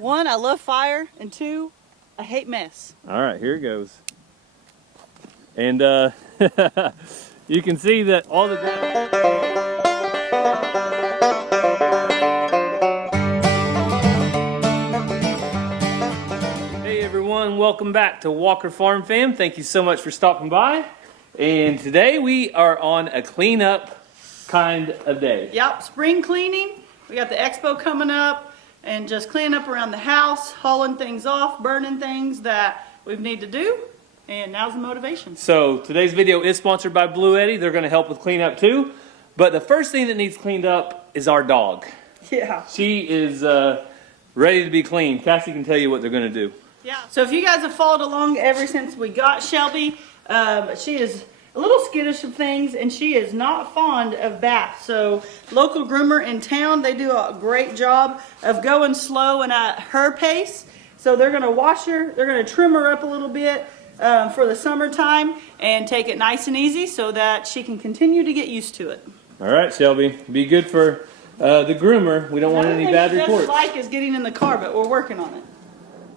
1, I love fire, and 2, I hate mess. All right, here it goes. And you can see that all the Hey everyone, welcome back to Walker Farm Fam. Thank you so much for stopping by. And today we are on a cleanup kind of day. Yep, spring cleaning. We got the expo coming up and just cleaning up around the house, hauling things off, burning things that we need to do. And now's the motivation. So today's video is sponsored by Bluetti. They're going to help with cleanup too. But the first thing that needs cleaned up is our dog. Yeah. She is ready to be cleaned. Cassie can tell you what they're going to do. Yeah. So if you guys have followed along ever since we got Shelby, she is a little skittish of things and she is not fond of baths. So local groomer in town, they do a great job of going slow and at her pace. So they're going to wash her, they're going to trim her up a little bit for the summertime and take it nice and easy so that she can continue to get used to it. All right, Shelby. Be good for the groomer. We don't want any bad reports. What she doesn't like is getting in the car, but we're working on it.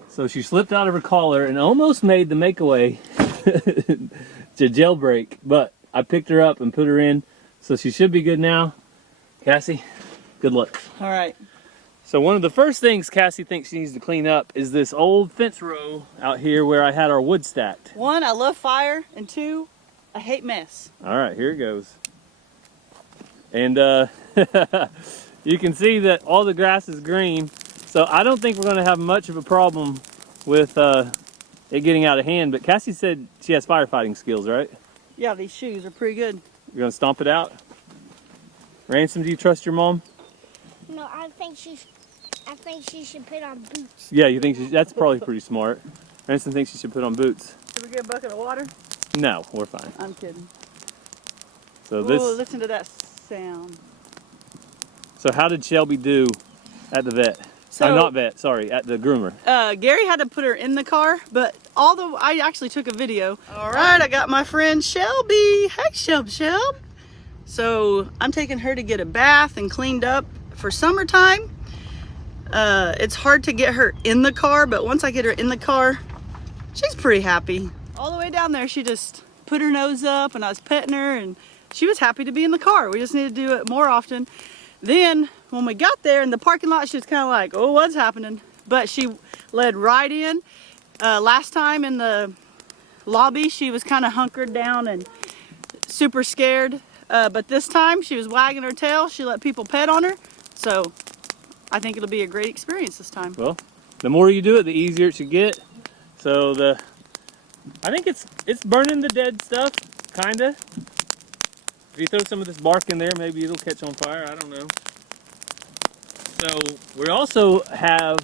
So she slipped out of her collar and almost made the makeaway to jailbreak, but I picked her up and put her in, so she should be good now. Cassie, good luck. All right. So one of the first things Cassie thinks she needs to clean up is this old fence row out here where I had our wood stacked. 1, I love fire, and 2, I hate mess. All right, here it goes. And you can see that all the grass is green, so I don't think we're going to have much of a problem with it getting out of hand. But Cassie said she has firefighting skills, right? Yeah, these shoes are pretty good. You're going to stomp it out? Ransom, do you trust your mom? No, I think she should put on boots. Yeah, you think that's probably pretty smart. Ransom thinks she should put on boots. Should we get a bucket of water? No, we're fine. I'm kidding. So Ooh, listen to that sound. So how did Shelby do at the vet? So, not vet, sorry, at the groomer. Gary had to put her in the car, but although I actually took a video. All right, I got my friend Shelby. Hey, Shelb. So I'm taking her to get a bath and cleaned up for summertime. It's hard to get her in the car, but once I get her in the car, she's pretty happy. All the way down there, she just put her nose up and I was petting her and she was happy to be in the car. We just need to do it more often. Then when we got there in the parking lot, she was kind of like, oh, what's happening? But she led right in. Last time in the lobby, she was kind of hunkered down and super scared. But this time she was wagging her tail. She let people pet on her. So I think it'll be a great experience this time. Well, the more you do it, the easier it should get. So I think it's burning the dead stuff, kinda. If you throw some of this bark in there, maybe it'll catch on fire, I don't know. So we also have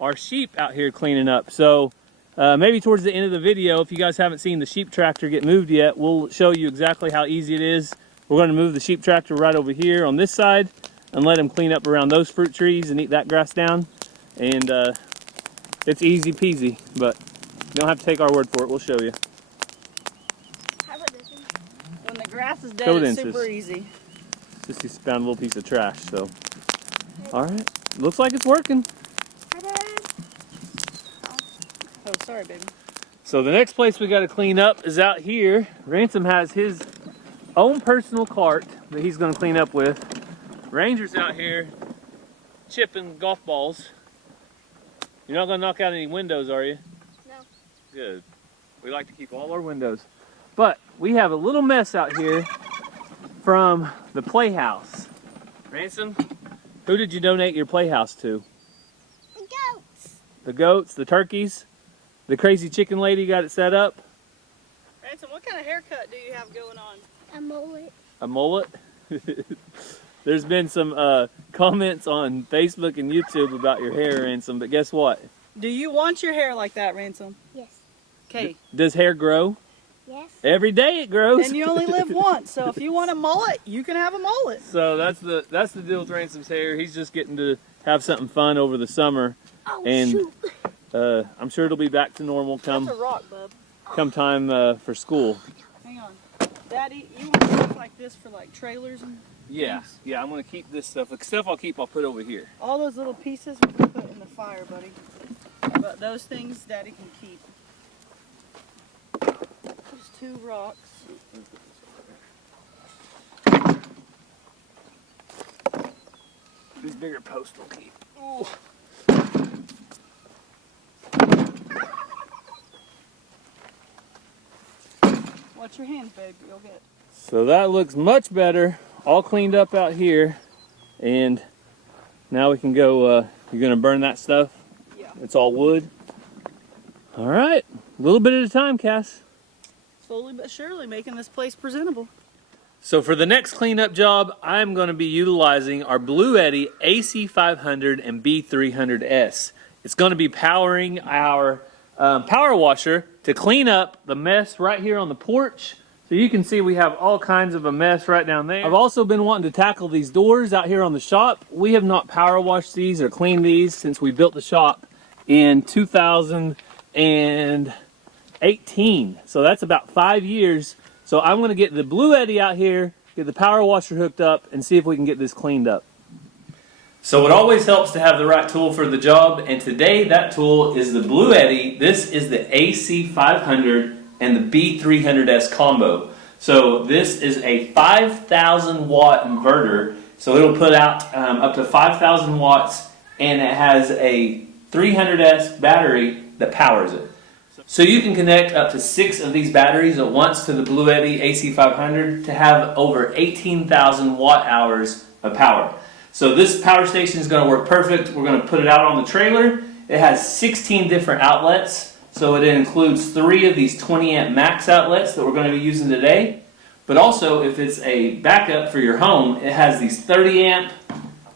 our sheep out here cleaning up. So maybe towards the end of the video, if you guys haven't seen the sheep tractor get moved yet, we'll show you exactly how easy it is. We're going to move the sheep tractor right over here on this side and let him clean up around those fruit trees and eat that grass down. And it's easy peasy, but you don't have to take our word for it. We'll show you. When the grass is dead, it's super easy. Just he found a little piece of trash, so. All right, looks like it's working. Oh, sorry, baby. So the next place we got to clean up is out here. Ransom has his own personal cart that he's going to clean up with. Ranger's out here chipping golf balls. You're not going to knock out any windows, are you? No. Good. We like to keep all our windows. But we have a little mess out here from the playhouse. Ransom, who did you donate your playhouse to? The goats. The goats, the turkeys, the crazy chicken lady got it set up. Ransom, what kind of haircut do you have going on? A mullet. A mullet? There's been some comments on Facebook and YouTube about your hair, Ransom, but guess what? Do you want your hair like that, Ransom? Yes. Okay. Does hair grow? Yes. Every day it grows. And you only live once, so if you want a mullet, you can have a mullet. So that's the deal with Ransom's hair. He's just getting to have something fun over the summer. Oh, and shoot. I'm sure it'll be back to normal come That's a rock, bub. come time for school. Hang on. Daddy, you want stuff like this for like trailers and Yeah, things? yeah, I'm gonna keep this stuff. The stuff I'll keep, I'll put over here. All those little pieces we can put in the fire, buddy. But those things Daddy can keep. There's 2 rocks. These bigger posts will keep. Ooh. Watch your hands, babe. You'll get. So that looks much better. All cleaned up out here. And now we can go, you're gonna burn that stuff? Yeah. It's all wood. All right, a little bit at a time, Cass. Slowly but surely making this place presentable. So for the next cleanup job, I'm going to be utilizing our Bluetti AC500 and B300S. It's going to be powering our power washer to clean up the mess right here on the porch. So you can see we have all kinds of a mess right down there. I've also been wanting to tackle these doors out here on the shop. We have not power washed these or cleaned these since we built the shop in 2018. So that's about 5 years. So I'm going to get the Bluetti out here, get the power washer hooked up, and see if we can get this cleaned up. So it always helps to have the right tool for the job, and today that tool is the Bluetti. This is the AC500 and the B300S combo. So this is a 5,000 watt inverter, so it'll put out up to 5,000 watts, and it has a 300S battery that powers it. So you can connect up to 6 of these batteries at once to the Bluetti AC500 to have over 18,000 watt hours of power. So this power station is going to work perfect. We're going to put it out on the trailer. It has 16 different outlets. So it includes 3 of these 20 amp max outlets that we're going to be using today. But also, if it's a backup for your home, it has these 30 amp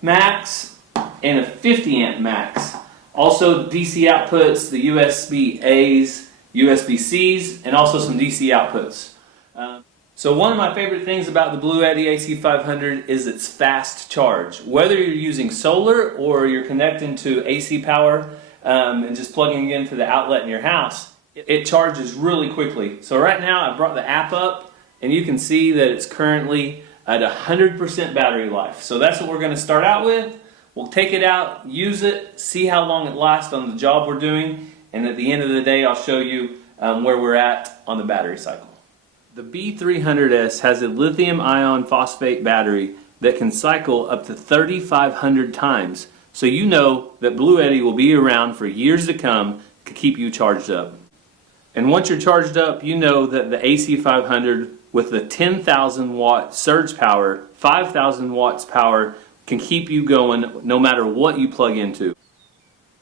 max and a 50 amp max. Also DC outputs, the USB-A's, USB-C's, and also some DC outputs. So one of my favorite things about the Bluetti AC500 is its fast charge. Whether you're using solar or you're connecting to AC power and just plugging it into the outlet in your house, it charges really quickly. So right now I brought the app up and you can see that it's currently at 100% battery life. So that's what we're going to start out with. We'll take it out, use it, see how long it lasts on the job we're doing, and at the end of the day I'll show you where we're at on the battery cycle. The B300S has a lithium ion phosphate battery that can cycle up to 3,500 times, so you know that Bluetti will be around for years to come to keep you charged up. And once you're charged up, you know that the AC500 with the 10,000 watt surge power, 5,000 watts power, can keep you going no matter what you plug into.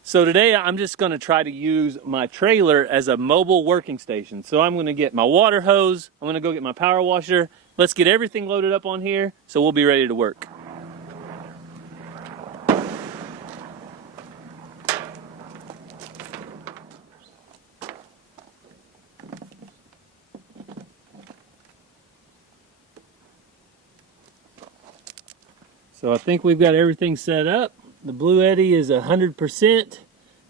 So today I'm just going to try to use my trailer as a mobile working station. So I'm going to get my water hose, I'm going to go get my power washer. Let's get everything loaded up on here so we'll be ready to work. So I think we've got everything set up. The Bluetti is 100%.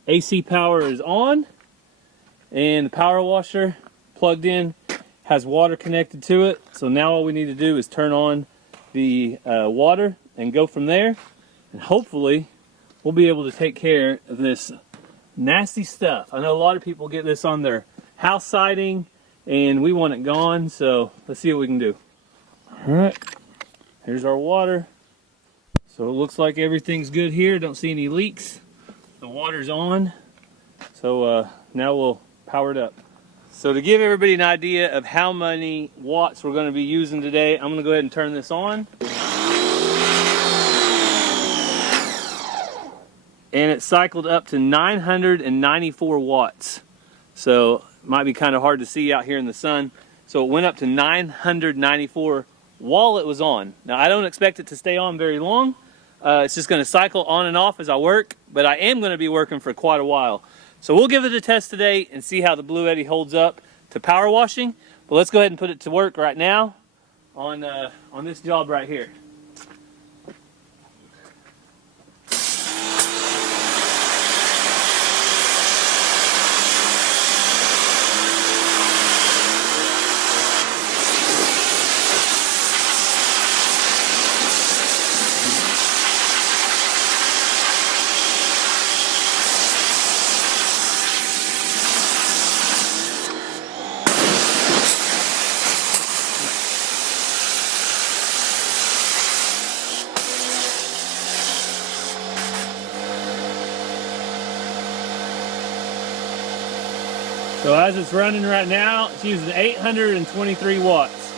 AC power is on. And the power washer plugged in has water connected to it. So now all we need to do is turn on the water and go from there. And hopefully we'll be able to take care of this nasty stuff. I know a lot of people get this on their house siding and we want it gone. So let's see what we can do. All right, here's our water. So it looks like everything's good here. Don't see any leaks. The water's on. So now we'll power it up. So to give everybody an idea of how many watts we're going to be using today, I'm going to go ahead and turn this on. And it cycled up to 994 watts. So it might be kind of hard to see out here in the sun. So it went up to 994 while it was on. Now I don't expect it to stay on very long. It's just going to cycle on and off as I work, but I am going to be working for quite a while. So we'll give it a test today and see how the Bluetti holds up to power washing. But let's go ahead and put it to work right now on this job right here. So as it's running right now, it's using 823 watts.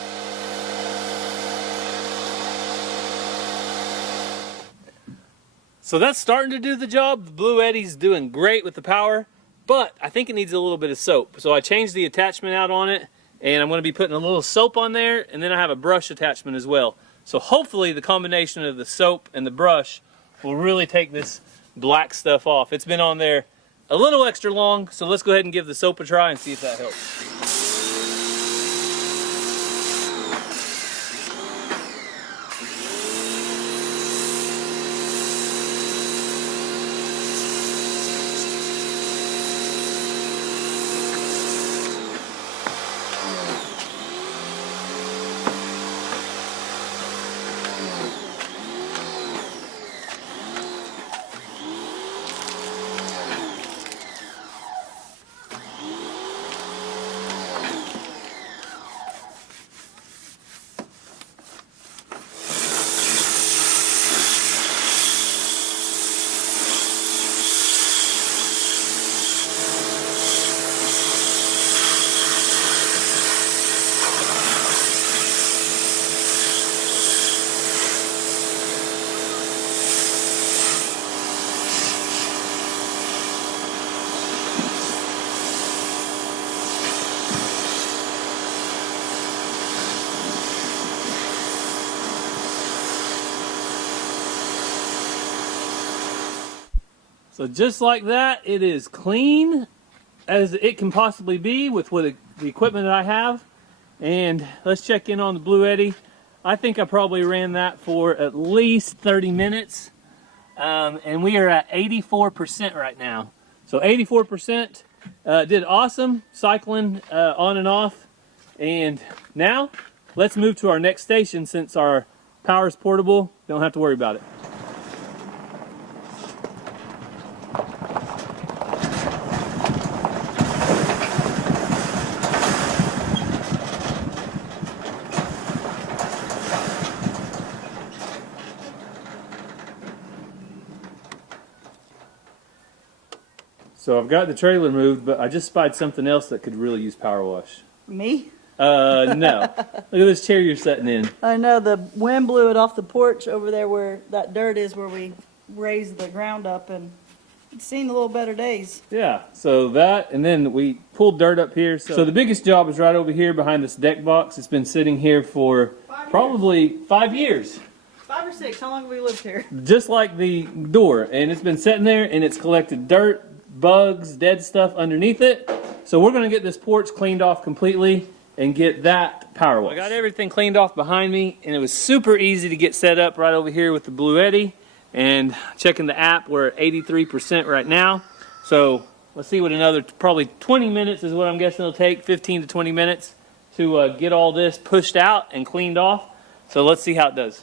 So that's starting to do the job. The Bluetti's doing great with the power, but I think it needs a little bit of soap. So I changed the attachment out on it, and I'm going to be putting a little soap on there, and then I have a brush attachment as well. So hopefully the combination of the soap and the brush will really take this black stuff off. It's been on there a little extra long, so let's go ahead and give the soap a try and see if that helps. So just like that, it is clean as it can possibly be with the equipment that I have. And let's check in on the Bluetti. I think I probably ran that for at least 30 minutes. And we are at 84% right now. So 84% did awesome, cycling on and off. And now let's move to our next station since our power is portable. Don't have to worry about it. So I've got the trailer moved, but I just spied something else that could really use power wash. Me? No. Look at this chair you're sitting in. I know, the wind blew it off the porch over there where that dirt is, where we raised the ground up, and it's seen a little better days. Yeah, so that, and then we pulled dirt up here. So the biggest job is right over here behind this deck box. It's been sitting here for probably 5 years. 5 or 6, how long have we lived here? Just like the door, and it's been sitting there, and it's collected dirt, bugs, dead stuff underneath it. So we're going to get this porch cleaned off completely and get that power wash. I got everything cleaned off behind me, and it was super easy to get set up right over here with the Bluetti. And checking the app, we're at 83% right now. So let's see what another probably 20 minutes is what I'm guessing it'll take, 15 to 20 minutes to get all this pushed out and cleaned off. So let's see how it does.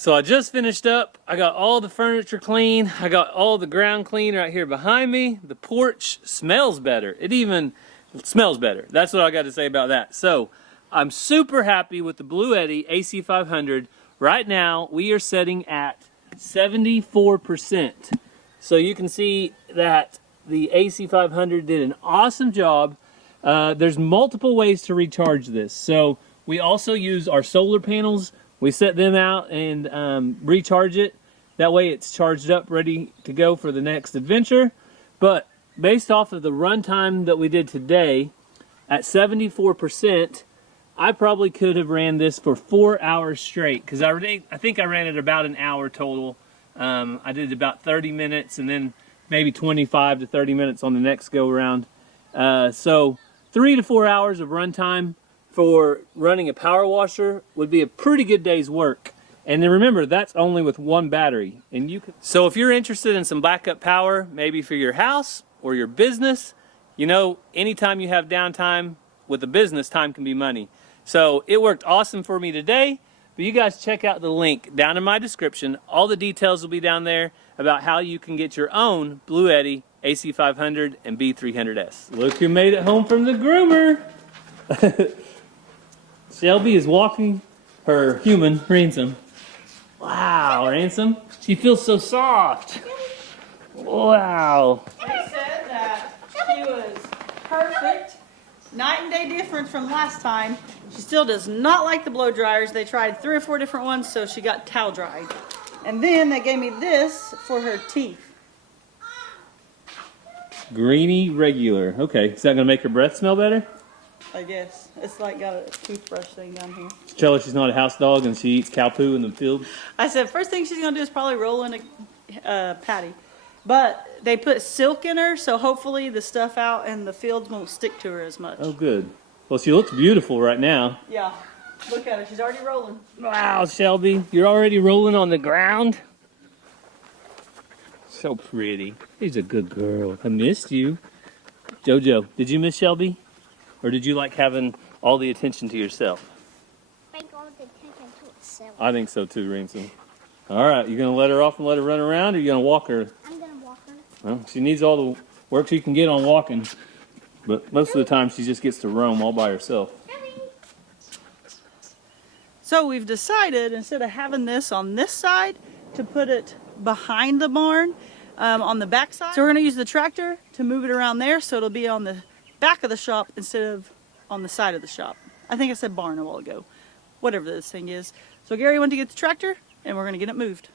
So I just finished up. I got all the furniture clean. I got all the ground clean right here behind me. The porch smells better. It even smells better. That's what I got to say about that. So I'm super happy with the Bluetti AC500. Right now we are setting at 74%. So you can see that the AC500 did an awesome job. There's multiple ways to recharge this. So we also use our solar panels. We set them out and recharge it. That way it's charged up, ready to go for the next adventure. But based off of the runtime that we did today, at 74%, I probably could have ran this for 4 hours straight. Because I think I ran it about an hour total. I did about 30 minutes and then maybe 25 to 30 minutes on the next go around. So 3 to 4 hours of runtime for running a power washer would be a pretty good day's work. And then remember, that's only with one battery. And you can... So if you're interested in some backup power, maybe for your house or your business, you know, anytime you have downtime with a business, time can be money. So it worked awesome for me today. But you guys check out the link down in my description. All the details will be down there about how you can get your own Bluetti AC500 and B300S. Look who made it home from the groomer. Shelby is walking her human Ransom. Wow, Ransom. She feels so soft. Wow. They said that she was perfect. Night and day difference from last time. She still does not like the blow dryers. They tried 3 or 4 different ones, so she got towel dried. And then they gave me this for her teeth. Greeny regular. Okay, is that gonna make her breath smell better? I guess. It's like got a toothbrush thing down here. Tell her she's not a house dog and she eats cow poo in the field. I said first thing she's gonna do is probably roll in a patty. But they put silk in her, so hopefully the stuff out in the fields won't stick to her as much. Oh, good. Well, she looks beautiful right now. Yeah. Look at her. She's already rolling. Wow, Shelby, you're already rolling on the ground. So pretty. She's a good girl. I missed you. Jojo, did you miss Shelby? Or did you like having all the attention to yourself? Bring all the attention to itself. I think so too, Ransom. All right, you gonna let her off and let her run around, or you gonna walk her? I'm gonna walk her. Well, she needs all the work she can get on walking, but most of the time she just gets to roam all by herself. So we've decided, instead of having this on this side, to put it behind the barn on the back side. So we're gonna use the tractor to move it around there, so it'll be on the back of the shop instead of on the side of the shop. I think I said barn a while ago. Whatever this thing is. So Gary went to get the tractor, and we're gonna get it moved.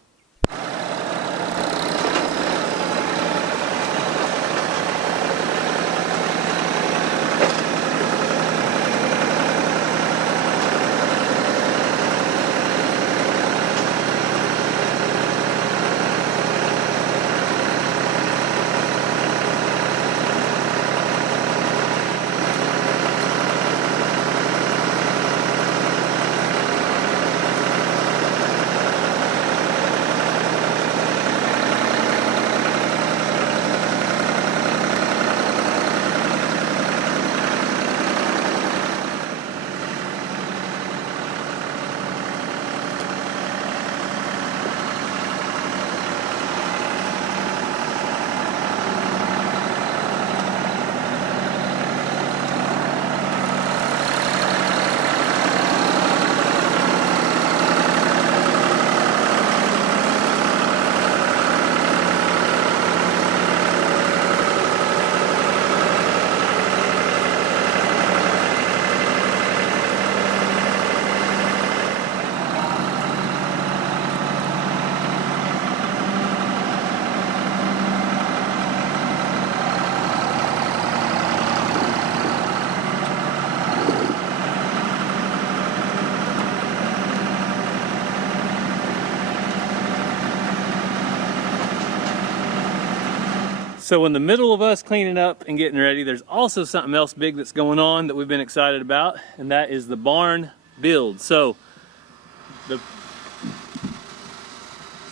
So in the middle of us cleaning up and getting ready, there's also something else big that's going on that we've been excited about, and that is the barn build. So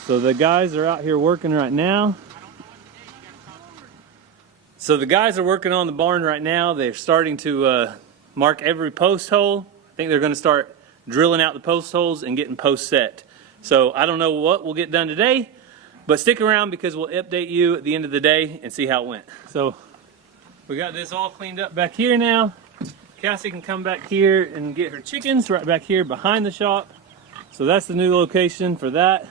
the guys are out here working right now. So the guys are working on the barn right now. They're starting to mark every post hole. I think they're going to start drilling out the post holes and getting posts set. So I don't know what we'll get done today, but stick around because we'll update you at the end of the day and see how it went. So we got this all cleaned up back here now. Cassie can come back here and get her chickens right back here behind the shop. So that's the new location for that.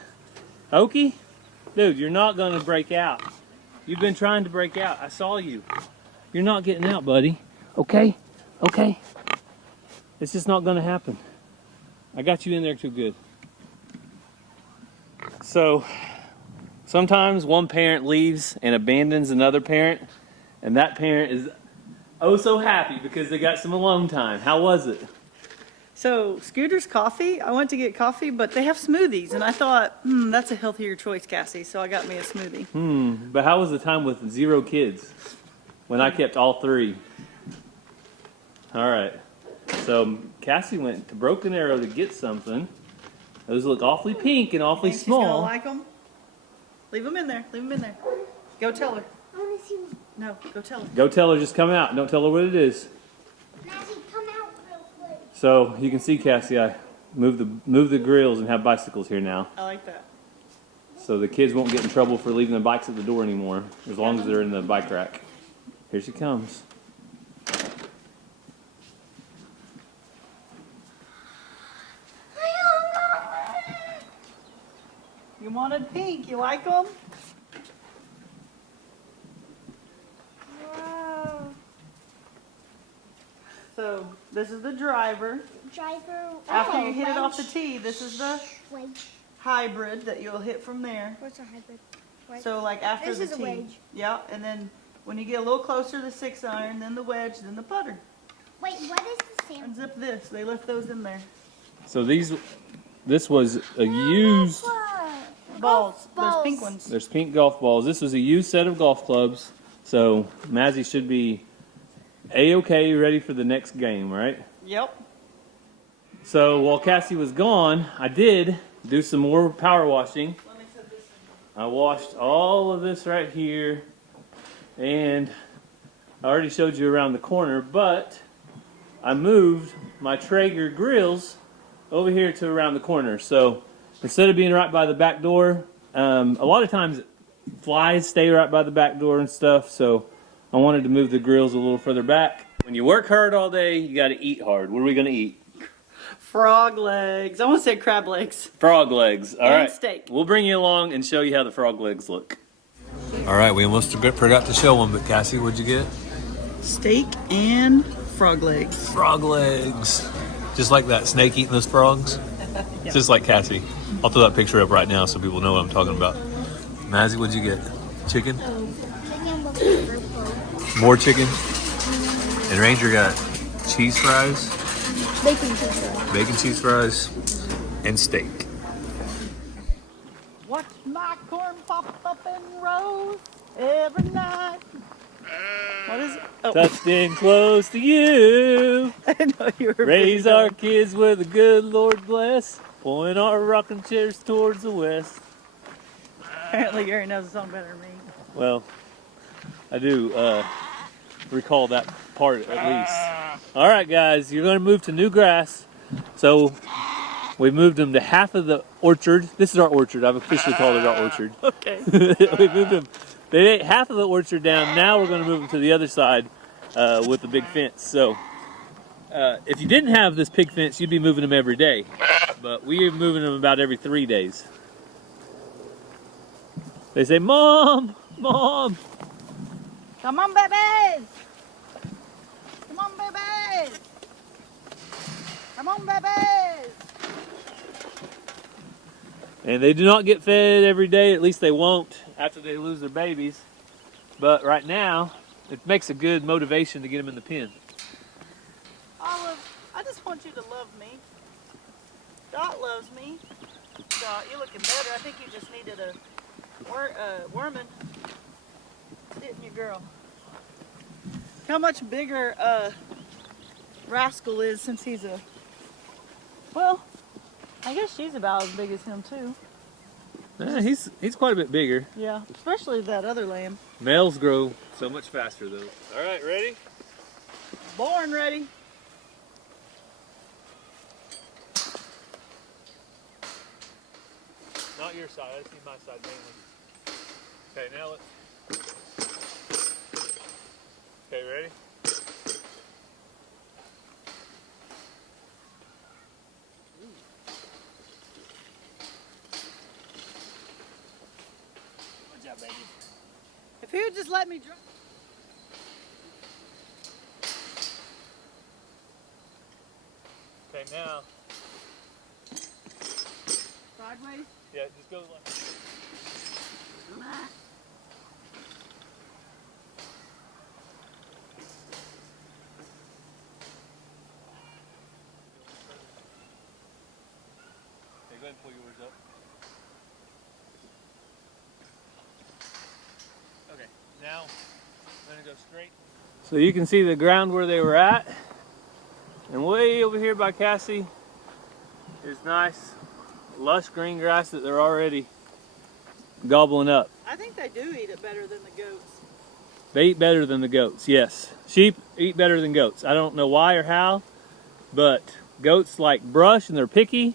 Okie, dude, you're not going to break out. You've been trying to break out. I saw you. You're not getting out, buddy. Okay? Okay? It's just not going to happen. I got you in there too good. So sometimes one parent leaves and abandons another parent, and that parent is oh so happy because they got some alone time. How was it? So Scooter's Coffee, I went to get coffee, but they have smoothies, and I thought, that's a healthier choice, Cassie, so I got me a smoothie. But how was the time with 0 kids when I kept all 3? All right. So Cassie went to Broken Arrow to get something, Those look awfully pink and awfully Think she's gonna small. like them? Leave them in there. Leave them in there. Go tell her. I want to see them. No, go tell her. Go tell her, just come out. Don't tell her what it is. Maggie, come out real quick. So you can see, Cassie, I move the grills and have bicycles here now. I like that. So the kids won't get in trouble for leaving their bikes at the door anymore, as long as they're in the bike rack. Here she comes. You wanted pink. You like them? Wow. So this is the driver. Driver. After oh, you hit it off the wedge. tee, this is the Wedge. hybrid that you'll hit from there. What's a hybrid? Wedge. So like after This the is a tee. wedge. Yeah, and then when you get a little closer, the 6-iron, then the wedge, then the putter. Wait, what is the sand? Unzip this. They left those in there. So this was a used, Balls. There's Balls. pink ones. there's pink golf balls. This was a used set of golf clubs. So Mazzy should be A-okay, ready for the next game, right? Yep. So while Cassie was gone, I did do some more power washing. Let me set this in. I washed all of this right here, and I already showed you around the corner, but I moved my Traeger grills over here to around the corner. So instead of being right by the back door, a lot of times flies stay right by the back door and stuff, so I wanted to move the grills a little further back. When you work hard all day, you got to eat hard. What are we going to eat? Frog legs. I want to say crab legs. Frog legs. All And right. steak. We'll bring you along and show you how the frog legs look. All right, we almost forgot to show them, but Cassie, what'd you get? Steak and frog legs. Frog legs. Just like that snake eating those frogs. Yeah. Just like Cassie. I'll throw that picture up right now so people know what I'm talking about. Mazzy, what'd you get? Chicken? Chicken with purple. More chicken? And Ranger got cheese fries, Bacon pizza. bacon cheese fries, and steak. Watch my corn pop up and roll every night. What is it? Oh, Touched in close to you. I didn't know you were. Raise our kids with the good Lord bless. Point our rocking chairs towards the west. Apparently, Gary knows the song better than me. Well, I do recall that part at least. All right, guys, you're going to move to new grass. So we moved them to half of the orchard. This is our orchard. I've officially called it our orchard. Okay. We moved them. They ate half of the orchard down. Now we're going to move them to the other side with the big fence. So if you didn't have this pig fence, you'd be moving them every day. But we are moving them about every 3 days. They say, Mom, Mom. Come on, babies. Come on, babies. Come on, babies. And they do not get fed every day. At least they won't after they lose their babies. But right now, it makes a good motivation to get them in the pen. Olive, I just want you to love me. Dot loves me. Dot, you're looking better. I think you just needed a worming. Didn't you, girl? How much bigger Rascal is since he's a... Well, I guess she's about as big as him too. Yeah, he's quite a bit bigger. Yeah, especially that other lamb. Males grow so much faster though. All right, ready? Born ready. Not your side, I just need my side mainly. Okay, now let's... Okay, ready? Good job, baby. If he would just let me drive. Okay, now... Sideways. Yeah, just go like... Okay, go ahead and pull yours up. Okay, now I'm gonna go straight. So you can see the ground where they were at. And way over here by Cassie is nice lush green grass that they're already gobbling up. I think they do eat it better than the goats. They eat better than the goats, yes. Sheep eat better than goats. I don't know why or how, but goats like brush and they're picky,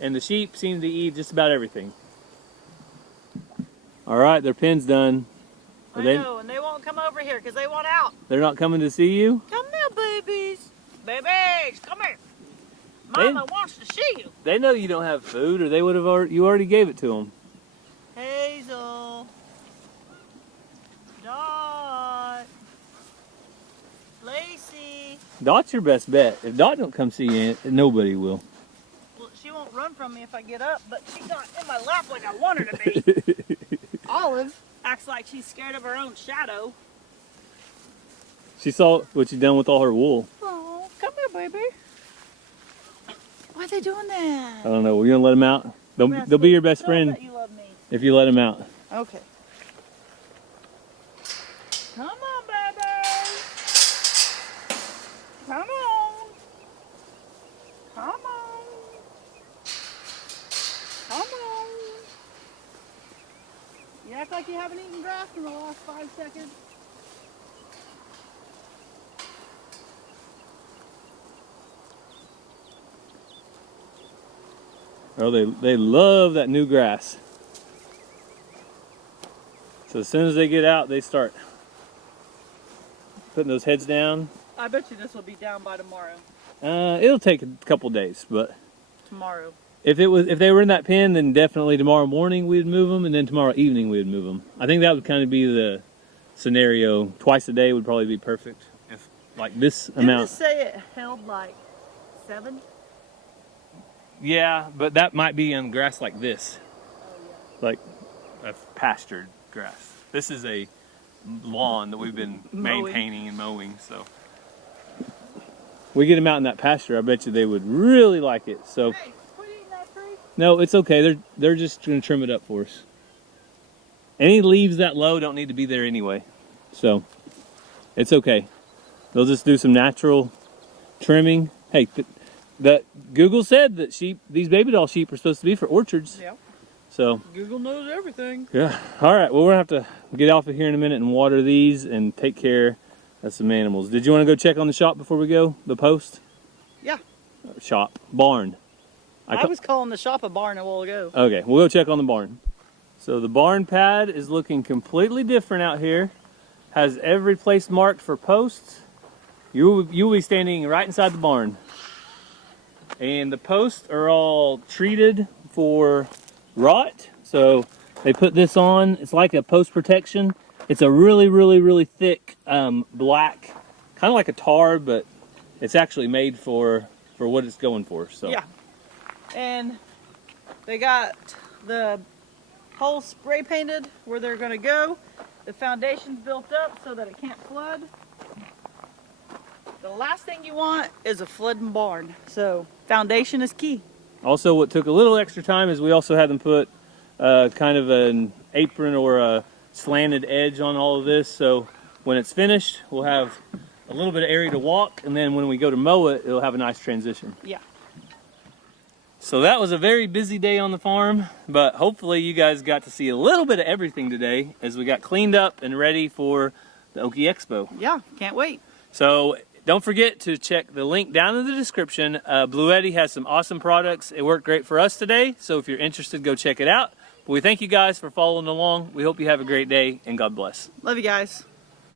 and the sheep seem to eat just about everything. All right, their pen's done. I know, and they won't come over here because they want out. They're not coming to see you? Come here, babies. Babies, come here. Mama wants to see you. They know you don't have food, or they would have. You already gave it to them. Hazel. Dot. Lacey. Dot's your best bet. If Dot don't come see you, nobody will. Well, she won't run from me if I get up, but she's not in my lap like I want her to be. Olive acts like she's scared of her own shadow. She saw what you done with all her wool. Oh, come here, baby. Why are they doing that? I don't know. We're gonna let them out. They'll be your best friend That you love me. if you let them out. Okay. Come on, baby. Come on. Come on. Come on. You act like you haven't eaten grass in the last 5 seconds. Oh, they love that new grass. So as soon as they get out, they start putting those heads down. I bet you this will be down by tomorrow. It'll take a couple days, but Tomorrow. if they were in that pen, then definitely tomorrow morning we'd move them, and then tomorrow evening we'd move them. I think that would kind of be the scenario. Twice a day would probably be perfect. If like this amount. Didn't it say it held like 7? Yeah, but that might be on grass like this, like a pastured grass. This is a lawn that we've been maintaining and mowing, so. We get them out in that pasture, I bet you they would really like it. So. Hey, quit eating that tree. No, it's okay. They're just gonna trim it up for us. Any leaves that low don't need to be there anyway, so it's okay. They'll just do some natural trimming. Hey, Google said that these baby doll sheep are supposed to be for orchards. Yeah. So. Google knows everything. Yeah. All right. Well, we're gonna have to get off of here in a minute and water these and take care of some animals. Did you want to go check on the shop before we go? The post? Yeah. Shop. Barn. I was calling the shop a barn a while ago. Okay. We'll go check on the barn. So the barn pad is looking completely different out here. Has every place marked for posts. You'll be standing right inside the barn. And the posts are all treated for rot. So they put this on. It's like a post protection. It's a really, really, really thick black, kind of like a tar, but it's actually made for what it's going for. So yeah. And they got the hole spray painted where they're going to go. The foundation's built up so that it can't flood. The last thing you want is a flooding barn. So foundation is key. Also, what took a little extra time is we also had them put kind of an apron or a slanted edge on all of this. So when it's finished, we'll have a little bit of area to walk, and then when we go to mow it, it'll have a nice transition. Yeah. So that was a very busy day on the farm, but hopefully you guys got to see a little bit of everything today as we got cleaned up and ready for the Okie Expo. Yeah, can't wait. So don't forget to check the link down in the description. Bluetti has some awesome products. It worked great for us today, so if you're interested, go check it out. But we thank you guys for following along. We hope you have a great day, and God bless. Love you guys.